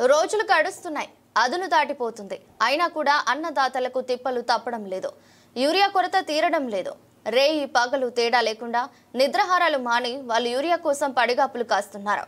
రోజులు గడుస్తున్నాయి, అదును దాటిపోతుంది. అయినా కూడా అన్నదాతలకు తిప్పలు తప్పడం లేదు. యూరియా కొరత తీరడం లేదు. రేయి పగలు తేడా లేకుండా నిద్రాహారాలు మాని వాళ్ళు యూరియా కోసం పడిగాపులు కాస్తున్నారు.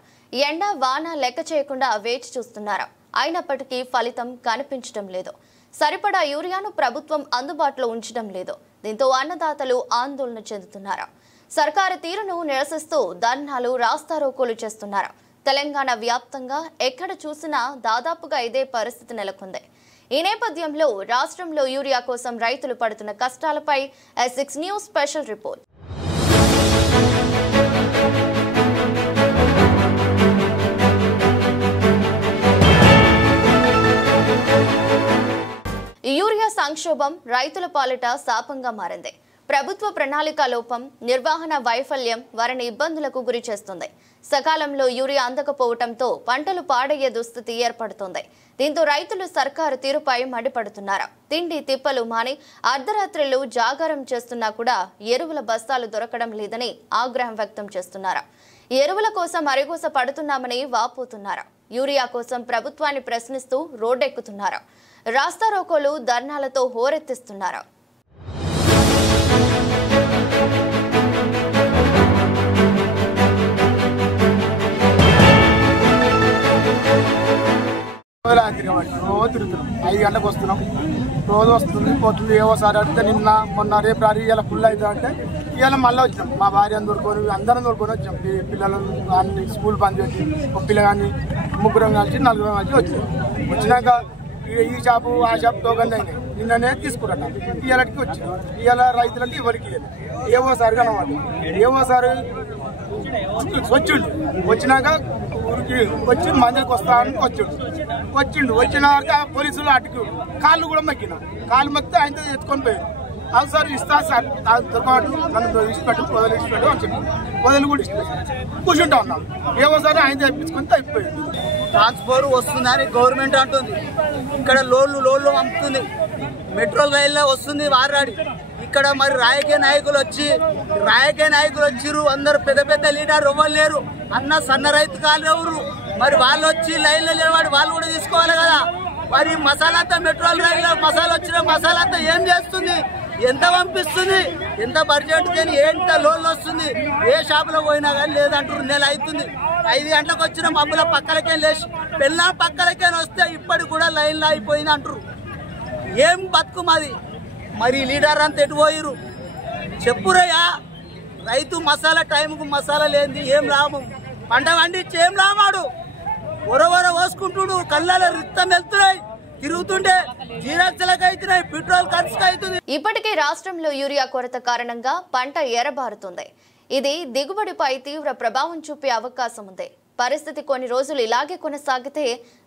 ఎండ వాన లెక్క చేయకుండా వేచి చూస్తున్నారు. అయినప్పటికీ ఫలితం కనిపించడం లేదు. సరిపడా యూరియాను ప్రభుత్వం అందుబాటులో ఉంచడం లేదు. దీంతో అన్నదాతలు ఆందోళన చెందుతున్నారు. సర్కారు తీరును నిరసిస్తూ ధర్నాలు, రాస్తారోకోలు చేస్తున్నారు. తెలంగాణ వ్యాప్తంగా ఎక్కడ చూసినా దాదాపుగా ఇదే పరిస్థితి నెలకొంది. ఈ నేపథ్యంలో రాష్ట్రంలో యూరియా కోసం రైతులు పడుతున్న కష్టాలపై S6 news special report. Urea సంక్షోభం రైతుల పాలిట శాపంగా మారింది. ప్రభుత్వ ప్రణాళిక లోపం, నిర్వహణ వైఫల్యం వారిని ఇబ్బందులకు గురి చేస్తుంది. సకాలంలో యూరియా అందకపోవడంతో పంటలు పాడయ్యే దుస్థితి ఏర్పడుతోంది. దీంతో రైతులు సర్కారు తీరుపై మండిపడుతున్నారు. తిండి తిప్పలు మాని అర్ధరాత్రులు జాగారం చేస్తున్నా కూడా ఎరువుల బస్తాలు దొరకడం లేదని ఆగ్రహం వ్యక్తం చేస్తున్నారు. ఎరువుల కోసం అరిగోస పడుతున్నామని వాపోతున్నారు. యూరియా కోసం ప్రభుత్వాన్ని ప్రశ్నిస్తూ రోడ్డెక్కుతున్నారు. రాస్తారోకోలు, ధర్నాలతో హోరెత్తిస్తున్నారు. రోజు తిరుగుతున్నాం, 5 గంటలకు వస్తున్నాం. రోజు వస్తుంది పోతుంది. ఏవోసారి అడిగితే నిన్న మొన్న రేపు రాడి ఇలా ఫుల్ అవుతుంది అంటే ఇవాళ మళ్ళీ వచ్చినాం. మా భార్యను దొరుకుని అందరం దొరుకుని వచ్చాం. పిల్లలు అన్ని స్కూల్ బంద్ చేసి ఒక పిల్లగాన్ని ముగ్గురం కలిసి 4 కలిసి వచ్చినాం. వచ్చినాక ఈ షాపు ఆ షాపు టోకన్ అయినాయి. నిన్ననే తీసుకున్నాను. ఇవాళకి వచ్చినాం. ఇవాళ రైతులంటే ఎవరికి ఏవోసారి కనమాట. ఏవోసారి వచ్చిండు. వచ్చినాక ఊరికి వచ్చి మందికి వస్తానని వచ్చిండు. వచ్చినాక పోలీసులు అటుకు కాళ్ళు కూడా మక్కిన. కాళ్ళు మక్కితే ఆయనతో ఎత్తుకొని పోయారు. అది సార్ ఇస్తా సార్ దొరకబట్టు నన్ను ఇష్టపెట్టు పొదలు ఇష్టపెట్టు అని చెప్పి పొదలు కూడా ఇష్టపెట్టు కూర్చుంటా ఉన్నాం. ఏవోసారి ఆయన తెప్పించుకొని అయిపోయింది. ట్రాన్స్పోర్ట్ వస్తుందని గవర్నమెంట్ అంటుంది. ఇక్కడ లోళ్ళు పంపుతుంది. మెట్రో రైల్లో వస్తుంది వారాడి. ఇక్కడ మరి రాజకీయ నాయకులు వచ్చిర్రు. అందరు పెద్ద పెద్ద లీడర్ ఎవ్వరు లేరు. అన్న సన్న రైతు కాలు ఎవరు మరి వాళ్ళు వచ్చి లైన్లో నిలబడి వాళ్ళు కూడా తీసుకోవాలి కదా. మరి మసాలాతో మెట్రోల్ రైల్లో మసాలా వచ్చిన మసాలాతో ఏం చేస్తుంది, ఎంత పంపిస్తుంది, ఎంత బడ్జెట్ కానీ ఎంత లోన్లు వస్తుంది. ఏ షాపులో పోయినా కానీ లేదంటారు. నెల అవుతుంది. 5 గంటలకు వచ్చిన మబ్బుల పక్కలకే లేచి పెళ్ళ పక్కలకే వస్తే ఇప్పటికి కూడా లైన్లో అయిపోయింది అంటారు. ఏం బతుకు మాది. మరి లీడర్ అంతా ఎటు పోయిరు చెప్పురయ్యా. రైతు మసాలా టైంకు మసాలా లేనిది ఏం లాభం. పంట పండించి ఏం లాభాడు. ఒరవర పోసుకుంటుడు. కళ్ళలో రిక్తం వెళ్తున్నాయి. తిరుగుతుంటే జీరాక్సలకు అవుతున్నాయి. పెట్రోల్ ఖర్చుకు అవుతుంది. ఇప్పటికే రాష్ట్రంలో యూరియా కొరత కారణంగా పంట ఎర్రబారుతుంది. ఇది దిగుబడిపై తీవ్ర ప్రభావం చూపే అవకాశం ఉంది. పరిస్థితి కొన్ని రోజులు ఇలాగే కొనసాగితే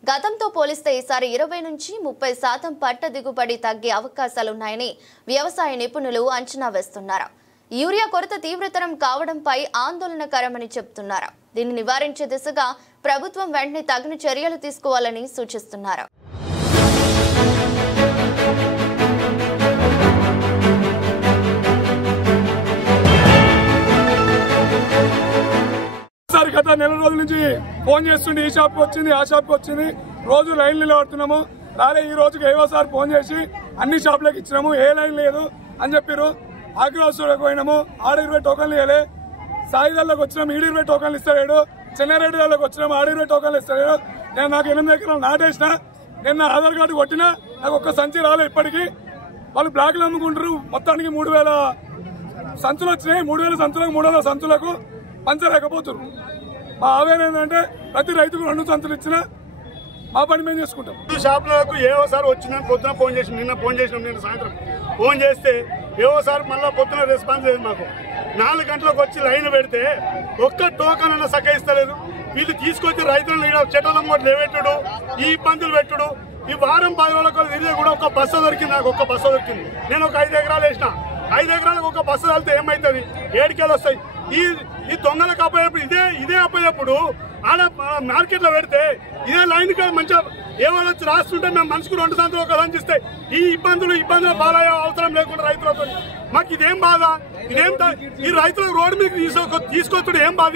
గతంతో పోలిస్తే ఈసారి 20 నుంచి 30% పంట దిగుబడి తగ్గే అవకాశాలున్నాయని వ్యవసాయ నిపుణులు అంచనా వేస్తున్నారు. యూరియా కొరత తీవ్రతరం కావడంపై ఆందోళనకరమని చెబుతున్నారు. దీన్ని నివారించే దిశగా ప్రభుత్వం వెంటనే తగిన చర్యలు తీసుకోవాలని సూచిస్తున్నారు. గత నెల రోజుల నుంచి ఫోన్ చేస్తుండే ఈ షాప్కి వచ్చింది, ఆ షాప్కి వచ్చింది. రోజు లైన్ నిలబడుతున్నాము. రాలే ఈ రోజుకి ఏవోసారి ఫోన్ చేసి అన్ని షాపులకు ఇచ్చినాము. ఏ లైన్ లేదు అని చెప్పారు. ఆగ్రాసులకు పోయినాము. 620 టోకన్లు ఇవ్వలే. సాయిదల్లోకి వచ్చినాము. 720 టోకన్లు ఇస్తాడు. చెన్నారెడ్డి దాల్లోకి వచ్చినాము. 620 టోకన్లు ఇస్తాడు. నేను నాకు 8 ఎకరాలు నాటేసిన. నేను నా ఆధార్ కార్డు కొట్టినా నాకు ఒక్క సంచి రాలే ఇప్పటికీ. వాళ్ళు బ్లాక్లు అమ్ముకుంటారు. మొత్తానికి 3000 సంచులు వచ్చినాయి. 3000 సంచులకు 300 సంచులకు పంచలేకపోతున్నారు. మా ఆవేదన ఏంటంటే ప్రతి రైతుకు 2 సంచులు ఇచ్చినా మా పని మేము చేసుకుంటాం. షాపులకు ఏవోసారి వచ్చిన పొద్దున ఫోన్ చేసి నిన్న సాయంత్రం ఫోన్ చేస్తే ఏవోసారి మళ్ళీ పొద్దున రెస్పాన్స్ లేదు. మాకు 4 గంటలకు వచ్చి లైన్ పెడితే ఒక్క టోకన్ అన్న సక్కయిస్తలేదు. వీళ్ళు తీసుకొచ్చి రైతులను చెట్ల కూడా లేవెట్టుడు, ఈ ఇబ్బందులు పెట్టుడు. ఈ వారం 10 రోజులకు తిరిగి కూడా ఒక బస్సు దొరికింది. నాకు ఒక్క బస్సు దొరికింది. నేను ఒక 5 ఎకరాలు వేసిన. 5 ఎకరాలకు ఒక బస్సు వెళ్తే ఏమవుతుంది? 7 కేలు వస్తాయి. ఈ దొంగలకు అప్పయ్యేప్పుడు ఇదే అప్పయ్యేప్పుడు ఆడ మార్కెట్లో పెడితే ఇదే లైన్ మంచిగా ఏమైనా వచ్చి రాస్తుంటే మేము మనిషికి 2 సంవత్సరాలు ఒక లంచిస్తే ఈ ఇబ్బందులు బాధ అవసరం లేకుండా రైతులతో మాకు ఇదేం బాధ, ఈ రైతులకు రోడ్డు మీద తీసుకొచ్చుడు ఏం బాధ,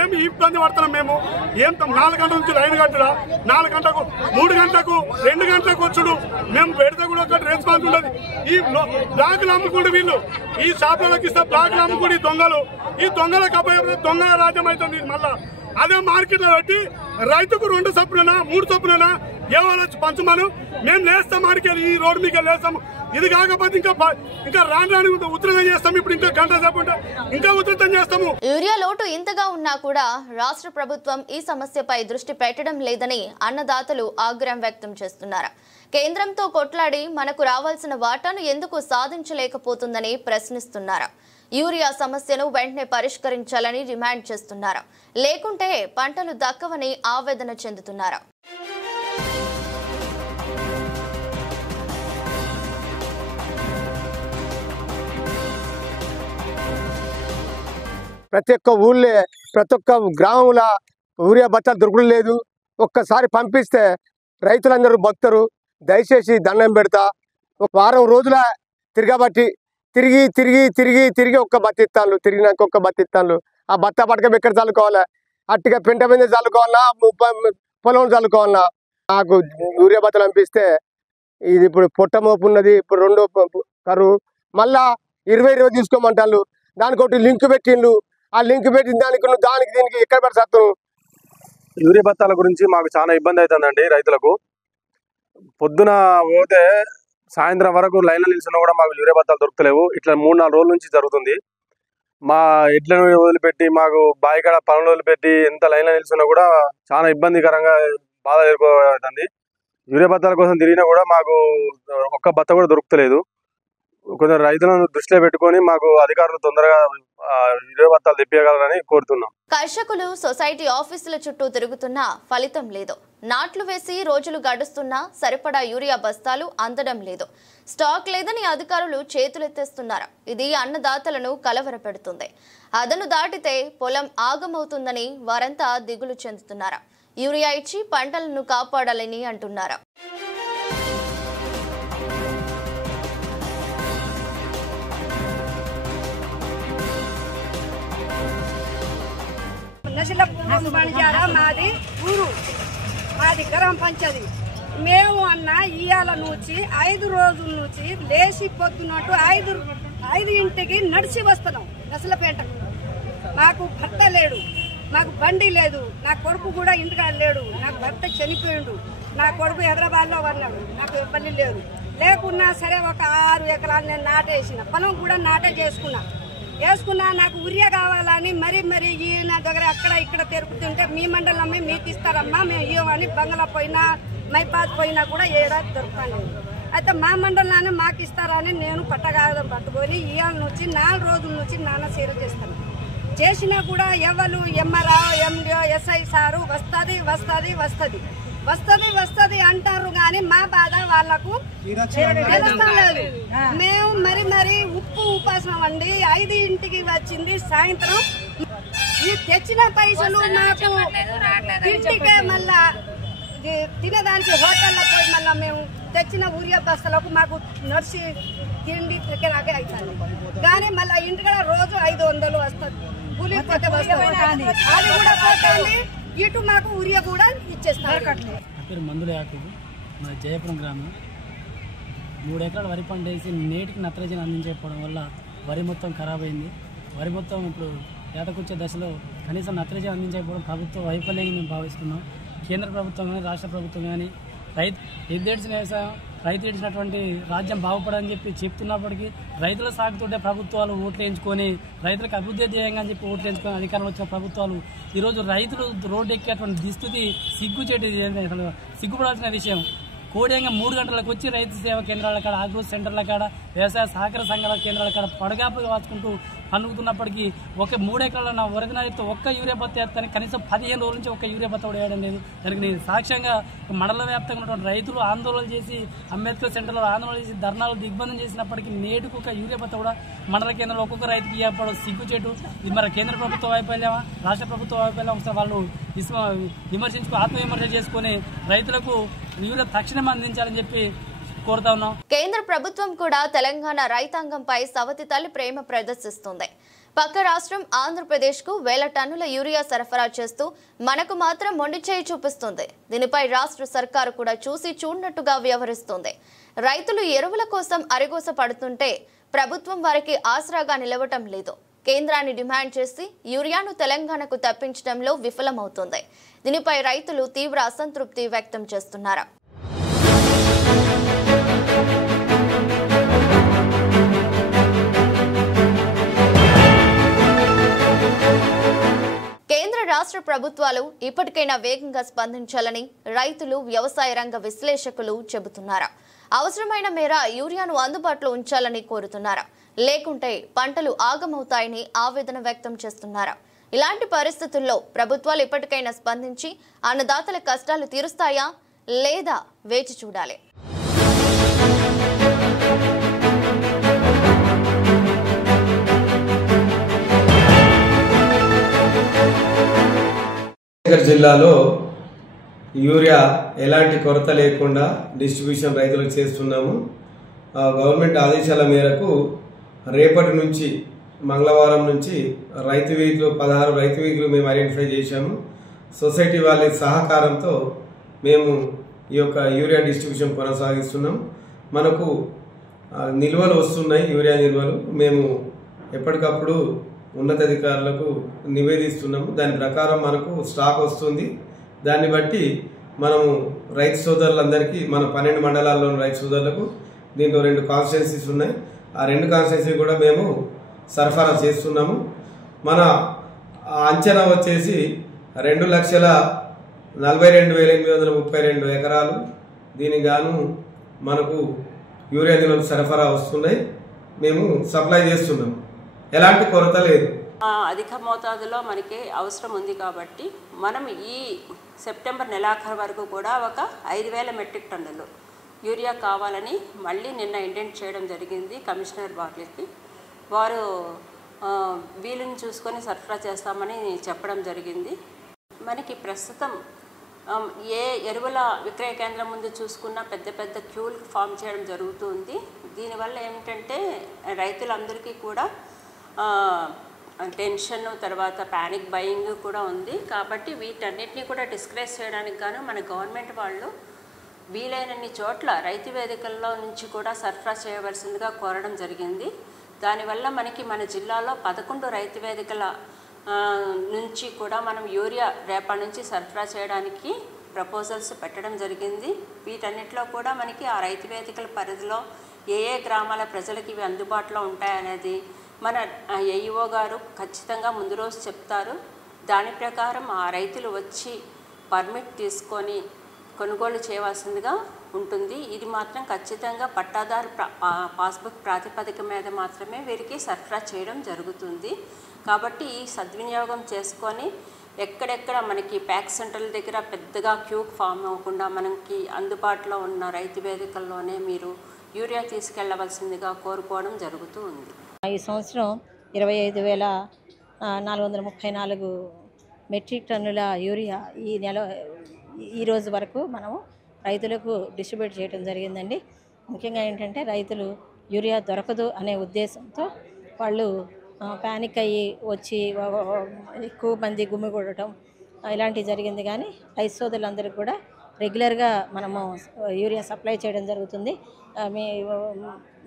ఏం ఇబ్బంది పడుతున్నాం మేము. 4 గంటల నుంచి లైన్ కట్టడా, 4 గంటలకు 3 గంటలకు 2 గంటలకు వచ్చుడు, మేము పెడితే కూడా ఒక రెస్పాన్స్ ఉండదు. ఈ బ్లాక్లు అమ్ముకుంటే వీళ్ళు ఈ షాపులకు ఇస్తే బ్లాక్లు అమ్ముకుంటే ఈ దొంగలకు అభయ దొంగల రాజ్యం అవుతుంది. మళ్ళా అదే మార్కెట్లో పెట్టి రైతుకు 2 చొప్పున 3 చొప్పున ఏమైనా వచ్చి పంచమను, మేము లేస్తాం మార్కెట్ ఈ రోడ్డు మీకు లేస్తాము. ఇది కాకపోతే ఇంకా రాను ఉధృతం చేస్తాం. ఇప్పుడు ఇంకా గంట చెప్పండి ఇంకా ఉధృతం చేస్తాము. యూరియా లోటు ఇంతగా ఉన్నా కూడా రాష్ట్ర ప్రభుత్వం ఈ సమస్యపై దృష్టి పెట్టడం లేదని అన్నదాతలు ఆగ్రహం వ్యక్తం చేస్తున్నారు. కేంద్రంతో కొట్లాడి మనకు రావాల్సిన వాటాను ఎందుకు సాధించలేకపోతుందని ప్రశ్నిస్తున్నారు. యూరియా సమస్యను వెంటనే పరిష్కరించాలని డిమాండ్ చేస్తున్నారు. లేకుంటే పంటలు దక్కవని ఆవేదన చెందుతున్నారు. ప్రతి ఒక్క ఊళ్ళే ప్రతి ఒక్క గ్రామంలో యూరియా బత్తాలు దొరకడం లేదు. ఒక్కసారి పంపిస్తే రైతులందరూ బతుతారు. దయచేసి దండం పెడతా. ఒక వారం రోజుల తిరగబట్టి తిరిగి తిరిగి తిరిగి తిరిగి ఒక్క బత్త ఇస్తాను, తిరిగినాక ఒక్క బత్త ఇస్తాను. ఆ బత్త పట్టకం ఎక్కడ చల్లుకోవాలా, అట్టిగా పెంట మీద చల్లుకోవాలన్నా పొలం చల్లుకోవాలన్నా. నాకు యూరియా బత్తలు పంపిస్తే ఇది ఇప్పుడు పొట్ట మోపు ఉన్నది, ఇప్పుడు 2 కరువు, మళ్ళా 20 తీసుకోమంటారు. దానికి ఒకటి లింక్ పెట్టిండ్రు. ఆ లింక్ పెట్టిన దానికి దీనికి ఎక్కడ పెడతారు. యూరియా బత్తాల గురించి మాకు చాలా ఇబ్బంది అవుతుందండి. రైతులకు పొద్దున పోతే సాయంత్రం వరకు లైన్లో నిలిచినా కూడా మాకు యూరియా బత్తాలు దొరుకుతలేవు. ఇట్లా 3-4 రోజుల నుంచి జరుగుతుంది. మా ఎడ్లను వదిలిపెట్టి మాకు బాయికాడ పనులు వదిలిపెట్టి ఎంత లైన్లో నిలిచినా కూడా చాలా ఇబ్బందికరంగా బాధ ఎదుర్కోతుంది. యూరియా బత్తాల కోసం తిరిగినా కూడా మాకు ఒక్క బత్త కూడా దొరుకుతలేదు. కొందరు రైతులను దృష్టిలో పెట్టుకొని మాకు అధికారులు తొందరగా యూరియా బత్తాలు తెప్పియగలరని కోరుతున్నాం. కర్షకులు సొసైటీ ఆఫీసుల చుట్టూ తిరుగుతున్నా ఫలితం లేదు. నాట్లు వేసి రోజులు గడుస్తున్నా సరిపడా యూరియా బస్తాలు అందడం లేదు. స్టాక్ లేదని అధికారులు చేతులెత్తేస్తున్నారు. ఇది అన్నదాతలను కలవరపెడుతుంది. అదను దాటితే పొలం ఆగమవుతుందని వారంతా దిగులు చెందుతున్నారు. యూరియా ఇచ్చి పంటలను కాపాడాలని అంటున్నారు. మాది ఊరు, మాది గ్రామ పంచాయతీ. మేము అన్న ఇవాళ నుంచి 5 రోజుల నుంచి లేచి పొద్దున్నట్టు 5 ఇంటికి నడిచి వస్తున్నాం నసలపేటకు. మాకు భర్త లేడు, మాకు బండి లేదు, నా కొడుకు కూడా ఇంటికాడ లేడు. నాకు భర్త చనిపోయిండు, నా కొడుకు హైదరాబాద్లో ఉన్నాడు, నాకు ఇబ్బంది లేదు. లేకున్నా సరే ఒక 6 ఎకరాలు నేను నాటేసిన, పొలం కూడా నాటే వేసుకున్నా. నాకు యూరియా కావాలని మరి ఈయన దగ్గర అక్కడ ఇక్కడ తిరుగుతుంటే మీ మండలం మీకు ఇస్తారమ్మా, మేము ఇవ్వమని బంగ్లా పోయినా మైపాద్ పోయినా కూడా ఏడాది దొరుకుతాను. అయితే మా మండలాన్ని మాకు ఇస్తారని నేను పట్టగాదం పట్టుకొని ఇవాళ నుంచి 4 రోజుల నుంచి నాన్న సేవ చేసినా కూడా ఎవరు ఎంఆర్ఓ ఎండిఓ ఎస్ఐ సారు వస్తుంది అంటారు. కానీ మా బాధ వాళ్లకు తెలుస్తలేదు. మేము మరి ఉప్పు ఉపాసం అండి 5 ఇంటికి వచ్చింది సాయంత్రం. ఈ తెచ్చిన పైసలు మాకు ఇంటికే మళ్ళా తినడానికి హోటల్లో పోయి మళ్ళా మేము తెచ్చిన యూరియా బస్తాలకు మాకు నడిచి తిండి తిరగడాకే అవుతుంది. కానీ మళ్ళీ ఇంటికాడ రోజు 500 వస్తుంది, కూలి పోతే వస్తుంది, అది కూడా పోతుంది. ఇటు మాకు యూరియా కూడా ఇచ్చేస్తారు. నా పేరు మందుల యాకూబు, మా జయపురం గ్రామం. 3 ఎకరాల వరి పంట వేసి నేటికి నత్రజని అందించకపోవడం వల్ల వరి మొత్తం ఖరాబ్ అయింది. వరి మొత్తం ఇప్పుడు ఏటకొచ్చే దశలో కనీసం నత్రజని అందించకపోవడం ప్రభుత్వ వైఫల్యంగా మేము భావిస్తున్నాం. కేంద్ర ప్రభుత్వం కానీ రాష్ట్ర ప్రభుత్వం కానీ ఎద్దేడ్చిన వ్యవసాయం రైతు ఇచ్చినటువంటి రాజ్యం బాగుపడని చెప్పి చెప్తున్నప్పటికీ రైతుల సాగుతుంటే ప్రభుత్వాలు ఓట్లు వేయించుకొని రైతులకు అభివృద్ధి ధ్యేయంగా అని చెప్పి ఓట్లు వేయించుకొని అధికారంలో వచ్చిన ప్రభుత్వాలు ఈరోజు రైతులు రోడ్డు ఎక్కేటువంటి దుస్థితి సిగ్గుపడాల్సిన విషయం. కోడియంగా 3 గంటలకు వచ్చి రైతు సేవా కేంద్రాల కాడ, ఆగ్రో సెంటర్ల కాడ, వ్యవసాయ సహకార సంఘాల కేంద్రాల కాడ పడగాపుగా వాచుకుంటూ పనుకుతున్నప్పటికీ 3 ఎకరాల నా వరదన అయితే ఒక్క యూరియా బత్త వేస్తాను కనీసం 15 రోజుల నుంచి ఒక్క యూరియా బత్త కూడా వేయడం లేదు. దానికి నేను సాక్ష్యంగా మండల వ్యాప్తంగా ఉన్నటువంటి రైతులు ఆందోళన చేసి అంబేద్కర్ సెంటర్లో ఆందోళన చేసి ధర్నాలు దిగ్బంధం చేసినప్పటికీ నేటికి ఒక యూరియా బత్త కూడా మండల కేంద్రంలో ఒక్కొక్క రైతుకి ఇవ్వడం సిగ్గుచేటు. ఇది మరి కేంద్ర ప్రభుత్వ వైఫల్యమా, రాష్ట్ర ప్రభుత్వ వైఫల్యం? ఒకసారి వాళ్ళు ఆత్మవిమర్శ చేసుకుని రైతులకు యూరియా తక్షణం అందించాలని చెప్పి కోరుతా ఉన్నాం. కేంద్ర ప్రభుత్వం కూడా తెలంగాణ రైతాంగంపై సవతి తల్లి ప్రేమ ప్రదర్శిస్తుంది. పక్క రాష్ట్రం ఆంధ్రప్రదేశ్ కు 1000 టన్నుల యూరియా సరఫరా చేస్తూ మనకు మాత్రం మొండి చేయి చూపిస్తుంది. దీనిపై రాష్ట్ర సర్కారు కూడా చూసి చూడనట్టుగా వ్యవహరిస్తుంది. రైతులు ఎరువుల కోసం అరిగోస పడుతుంటే ప్రభుత్వం వారికి ఆసరాగా నిలవటం లేదు. కేంద్రాన్ని డిమాండ్ చేసి యూరియాను తెలంగాణకు తప్పించడంలో విఫలమవుతుంది. దీనిపై రైతులు తీవ్ర అసంతృప్తి వ్యక్తం చేస్తున్నారు. కేంద్ర రాష్ట్ర ప్రభుత్వాలు ఇప్పటికైనా వేగంగా స్పందించాలని రైతులు, వ్యవసాయ రంగ విశ్లేషకులు చెబుతున్నారు. అవసరమైన మేర యూరియాను అందుబాటులో ఉంచాలని కోరుతున్నారు. లేకుంటే పంటలు ఆగమవుతాయని ఆవేదన వ్యక్తం చేస్తున్నారు. ఇలాంటి పరిస్థితుల్లో ప్రభుత్వాలు ఇప్పటికైనా స్పందించి అన్నదాతల కష్టాలు తీరుస్తాయా లేదా వేచి చూడాలి. జిల్లాలో యూరియా ఎలాంటి కొరత లేకుండా డిస్ట్రిబ్యూషన్ రైతులకు చేస్తున్నాము. గవర్నమెంట్ ఆదేశాల మేరకు రేపటి నుంచి మంగళవారం నుంచి రైతు వీధులు 16 రైతు వీధులు మేము ఐడెంటిఫై చేశాము. సొసైటీ వాళ్ళ సహకారంతో మేము ఈ యొక్క యూరియా డిస్ట్రిబ్యూషన్ కొనసాగిస్తున్నాం. మనకు నిల్వలు వస్తున్నాయి, యూరియా నిల్వలు. మేము ఎప్పటికప్పుడు ఉన్నతాధికారులకు నివేదిస్తున్నాము. దాని ప్రకారం మనకు స్టాక్ వస్తుంది. దాన్ని బట్టి మనము రైతు సోదరులందరికీ, మన 12 మండలాల్లోని రైతు సోదరులకు దీంట్లో 2 కాన్స్టిట్యున్సీస్ ఉన్నాయి. ఆ 2 కాన్స్టిట్యున్సీ కూడా మేము సరఫరా చేస్తున్నాము. మన అంచనా వచ్చేసి 2,42,832 ఎకరాలు. దీనికి గాను మనకు యూరియా నిల్వలు సరఫరా వస్తున్నాయి. మేము సప్లై చేస్తున్నాం. ఎలాంటి కొరత లేదు. అధిక మోతాదులో మనకి అవసరం ఉంది కాబట్టి మనం ఈ సెప్టెంబర్ నెలాఖరు వరకు కూడా ఒక 5,000 మెట్రిక్ టన్నులు యూరియా కావాలని మళ్ళీ నిన్న ఇండెంట్ చేయడం జరిగింది కమిషనర్ వారికి. వారు వీలుని చూసుకొని సరఫరా చేస్తామని చెప్పడం జరిగింది. మనకి ప్రస్తుతం ఏ ఎరువుల విక్రయ కేంద్రం ముందు చూసుకున్న పెద్ద పెద్ద క్యూలు ఫామ్ చేయడం జరుగుతుంది. దీనివల్ల ఏమిటంటే రైతులందరికీ కూడా టెన్షన్, తర్వాత ప్యానిక్ బయింగ్ కూడా ఉంది. కాబట్టి వీటన్నిటిని కూడా డిస్కరేజ్ చేయడానికి గాను మన గవర్నమెంట్ వాళ్ళు వీలైనన్ని చోట్ల రైతు వేదికల్లో నుంచి కూడా సరఫరా చేయవలసిందిగా కోరడం జరిగింది. దానివల్ల మనకి మన జిల్లాలో 11 రైతు వేదికల నుంచి కూడా మనం యూరియా రేపటి నుంచి సరఫరా చేయడానికి ప్రపోజల్స్ పెట్టడం జరిగింది. వీటన్నిటిలో కూడా మనకి ఆ రైతు వేదికల పరిధిలో ఏ ఏ గ్రామాల ప్రజలకి ఇవి అందుబాటులో ఉంటాయనేది మన ఏఈఓ గారు ఖచ్చితంగా ముందు రోజు చెప్తారు. దాని ప్రకారం ఆ రైతులు వచ్చి పర్మిట్ తీసుకొని కొనుగోలు చేయవలసిందిగా ఉంటుంది. ఇది మాత్రం ఖచ్చితంగా పట్టాదారు పాస్బుక్ ప్రాతిపదిక మీద మాత్రమే వీరికి సరఫరా చేయడం జరుగుతుంది. కాబట్టి ఈ సద్వినియోగం చేసుకొని ఎక్కడెక్కడ మనకి ప్యాక్ సెంటర్ల దగ్గర పెద్దగా క్యూ ఫామ్ అవ్వకుండా మనకి అందుబాటులో ఉన్న రైతు వేదికల్లోనే మీరు యూరియా తీసుకెళ్లవలసిందిగా కోరుకోవడం జరుగుతూ ఉంది. ఈ సంవత్సరం 25,434 మెట్రిక్ టన్నుల యూరియా ఈ రోజు వరకు మనము రైతులకు డిస్ట్రిబ్యూట్ చేయడం జరిగిందండి. ముఖ్యంగా ఏంటంటే రైతులు యూరియా దొరకదు అనే ఉద్దేశంతో వాళ్ళు ప్యానిక్ అయ్యి వచ్చి ఎక్కువ మంది గుమిగూడటం ఇలాంటివి జరిగింది. కానీ రైతు సోదరులందరికీ కూడా రెగ్యులర్గా మనము యూరియా సప్లై చేయడం జరుగుతుంది.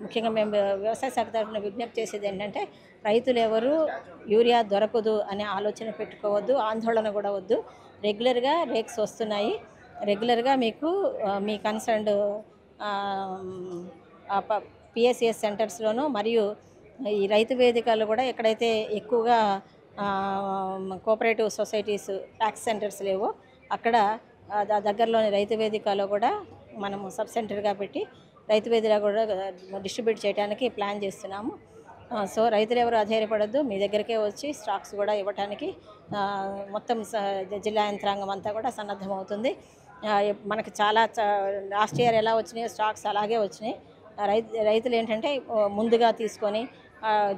ముఖ్యంగా మేము వ్యవసాయ శాఖ తరఫున విజ్ఞప్తి చేసేది ఏంటంటే రైతులు ఎవరు యూరియా దొరకదు అనే ఆలోచన పెట్టుకోవద్దు, ఆందోళన కూడా వద్దు. రెగ్యులర్గా రేక్స్ వస్తున్నాయి. రెగ్యులర్గా మీకు మీ కన్సర్న్డ్ పిఎస్సిఎస్ సెంటర్స్లోనూ మరియు ఈ రైతు వేదికలు కూడా ఎక్కడైతే ఎక్కువగా కోఆపరేటివ్ సొసైటీస్ ట్యాక్స్ సెంటర్స్ లేవో అక్కడ దగ్గరలోని రైతు వేదికలో కూడా మనము సబ్ సెంటర్గా పెట్టి రైతు వేదికగా కూడా డిస్ట్రిబ్యూట్ చేయడానికి ప్లాన్ చేస్తున్నాము. సో రైతులు ఎవరు అధైర్యపడద్దు, మీ దగ్గరికే వచ్చి స్టాక్స్ కూడా ఇవ్వడానికి మొత్తం జిల్లా యంత్రాంగం అంతా కూడా సన్నద్ధమవుతుంది. మనకి చాలా లాస్ట్ ఇయర్ ఎలా వచ్చినాయో స్టాక్స్ అలాగే వచ్చినాయి. రైతులు ఏంటంటే ముందుగా తీసుకొని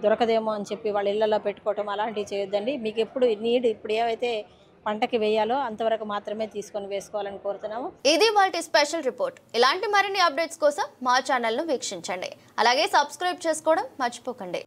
దొరకదేమో అని చెప్పి వాళ్ళ ఇళ్లలో పెట్టుకోవటం అలాంటివి చేయొద్దండి. మీకు ఎప్పుడు నీడ్ ఇప్పుడు ఏవైతే పంటకి వేయాలో అంతవరకు మాత్రమే తీసుకొని వేసుకోవాలని కోరుతున్నాము. ఇది వాటి స్పెషల్ రిపోర్ట్. ఇలాంటి మరిన్ని అప్డేట్స్ కోసం మా ఛానల్ను వీక్షించండి. అలాగే సబ్స్క్రైబ్ చేసుకోవడం మర్చిపోకండి.